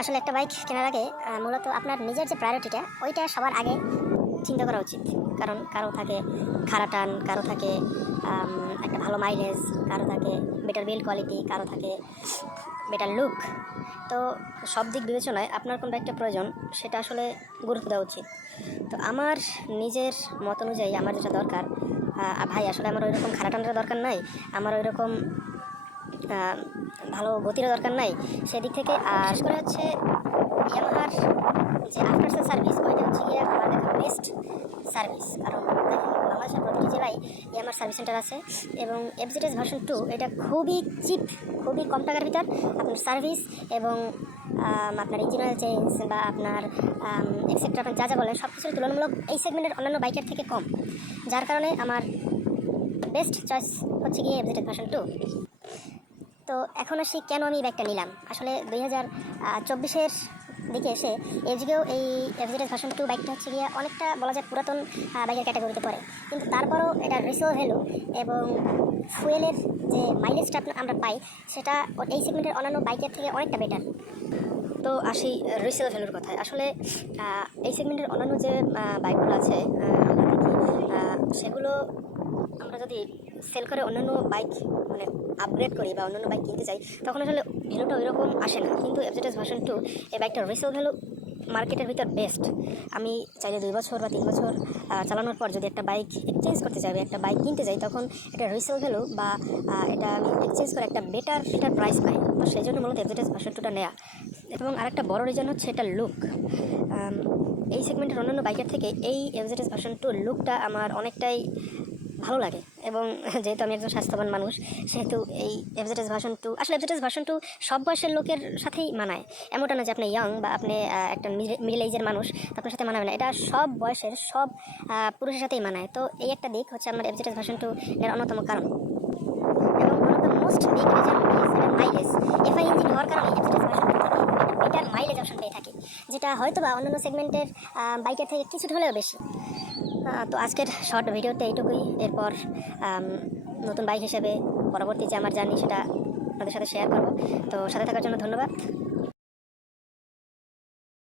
আসলে একটা বাইক কেনার আগে মূলত আপনার নিজের যে প্রায়োরিটিটা ওইটা সবার আগে চিন্তা করা উচিত। কারণ কারো থাকে খাড়া টান, কারো থাকে একটা ভালো মাইলেজ, কারো থাকে বেটার বিল্ড কোয়ালিটি, কারো থাকে বেটার লুক। তো সব দিক বিবেচনায় আপনার কোন বাইকটা প্রয়োজন সেটা আসলে গুরুত্ব দেওয়া উচিত। তো আমার নিজের মত অনুযায়ী আমার যেটা দরকার, ভাই আসলে আমার ওইরকম খাড়া টানের দরকার নাই, আমার ওইরকম ভালো গতিরও দরকার নাই সেদিক থেকে। আর করে হচ্ছে ইয়ামাহার যে আফটার সেল সার্ভিস ওইটা হচ্ছে গিয়ে আমার দেখা বেস্ট সার্ভিস। কারণ দেখেন বাংলাদেশের প্রতিটি জেলায় ইয়ামাহার সার্ভিস সেন্টার আছে এবং এফজেডএস ভার্সন 2 এটা খুবই চিপ, খুবই কম টাকার ভিতর আপনার সার্ভিস এবং আপনার ইঞ্জিন অয়েল চেঞ্জ বা আপনার এক্সেট্রা আপনার যা যা বলেন সব কিছুর তুলনামূলক এই সেগমেন্টের অন্যান্য বাইকের থেকে কম, যার কারণে আমার বেস্ট চয়েস হচ্ছে গিয়ে এফজেডএস ভার্সন 2। তো এখন আসি কেন আমি এই ব্যাগটা নিলাম। আসলে 2024-এর দিকে এসে এই যুগেও এই এফজেডএস ভার্সন 2 বাইকটা হচ্ছে গিয়ে অনেকটা বলা যায় পুরাতন বাইকের ক্যাটাগরিতে পড়ে, কিন্তু তারপরও এটা রিসেল ভ্যালু এবং ফুয়েলের যে মাইলেজটা আমরা পাই সেটা এই সেগমেন্টের অন্যান্য বাইকের থেকে অনেকটা বেটার। তো আসি রিসেল ভ্যালুর কথায়। আসলে এই সেগমেন্টের অন্যান্য যে বাইকগুলো আছে আমরা দেখি সেগুলো আমরা যদি সেল করে অন্যান্য বাইক মানে আপগ্রেড করি বা অন্যান্য বাইক কিনতে চাই তখন আসলে ভ্যালুটা ওইরকম আসে না, কিন্তু এফজেডএস ভার্সন 2 এই বাইকটার রিসেল ভ্যালু মার্কেটের ভিতর বেস্ট। আমি চাইলে 2 বছর বা 3 বছর চালানোর পর যদি একটা বাইক এক্সচেঞ্জ করতে চাই বা একটা বাইক কিনতে চাই তখন এটা রিসেল ভ্যালু বা এটা আমি এক্সচেঞ্জ করে একটা বেটার প্রাইস পাই। তো সেই জন্য মূলত এফজেডএস ভার্সন 2টা নেওয়া। এবং আরেকটা বড় রিজন হচ্ছে এটা লুক। এই সেগমেন্টের অন্যান্য বাইকের থেকে এই এফজেডএস ভার্সন 2 লুকটা আমার অনেকটাই ভালো লাগে। এবং যেহেতু আমি একজন স্বাস্থ্যবান মানুষ সেহেতু এই এফজেডএস ভার্সন 2 আসলে এফজেডএস ভার্সন 2 সব বয়সের লোকের সাথেই মানায়। এমনটা না যে আপনি ইয়ং বা আপনি একটা মিডল এজের মানুষ আপনার সাথে মানাবে না, এটা সব বয়সের সব পুরুষের সাথেই মানায়। তো এই একটা দিক হচ্ছে আমার এফজেডএস ভার্সন 2 এর অন্যতম কারণ। এবং one of the most big reason is mileage. FI engine হওয়ার কারণে এফজেডএস ভার্সন 2 থেকে বেটার মাইলেজ অপশন পেয়ে থাকি, যেটা হয়তো বা অন্যান্য সেগমেন্টের বাইকের থেকে কিছুটা হলেও বেশি। তো আজকের শর্ট ভিডিওতে এইটুকুই। এরপর নতুন বাইক হিসেবে পরবর্তী যে আমার জার্নি সেটা আপনাদের সাথে শেয়ার করব। তো সাথে থাকার জন্য ধন্যবাদ।